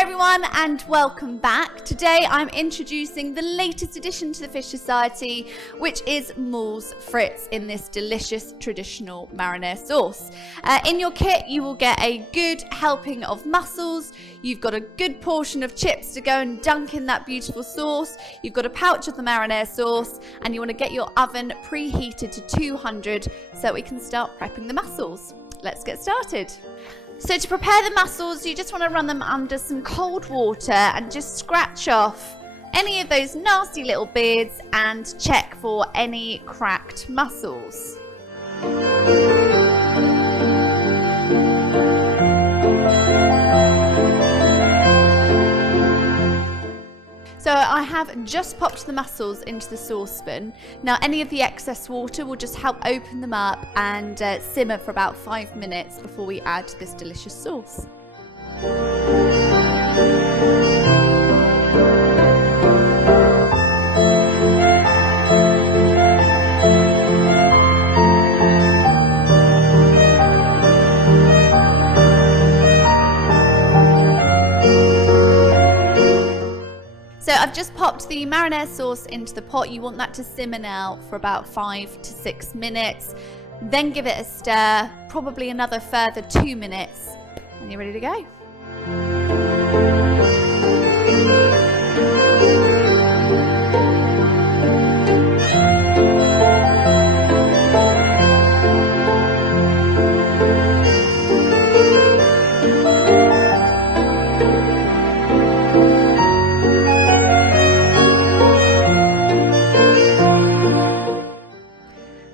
Hi everyone and welcome back. Today I'm introducing the latest addition to the Fish Society, which is Moules Frites in this delicious traditional marinara sauce. In your kit you will get a good helping of mussels, you've got a good portion of chips to go and dunk in that beautiful sauce, you've got a pouch of the marinara sauce, and you want to get your oven preheated to 200 so we can start prepping the mussels. Let's get started. So to prepare the mussels, you just want to run them under some cold water and just scratch off any of those nasty little beards and check for any cracked mussels. So I have just popped the mussels into the saucepan. Now any of the excess water will just help open them up and simmer for about 5 minutes before we add this delicious sauce. So I've just popped the marinara sauce into the pot. You want that to simmer now for about 5 to 6 minutes. Then give it a stir, probably another further 2 minutes, and you're ready to go.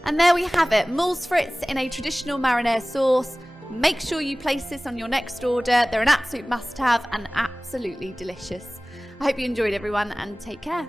And there we have it, Moules Frites in a traditional marinara sauce. Make sure you place this on your next order. They're an absolute must-have and absolutely delicious. I hope you enjoyed, everyone, and take care.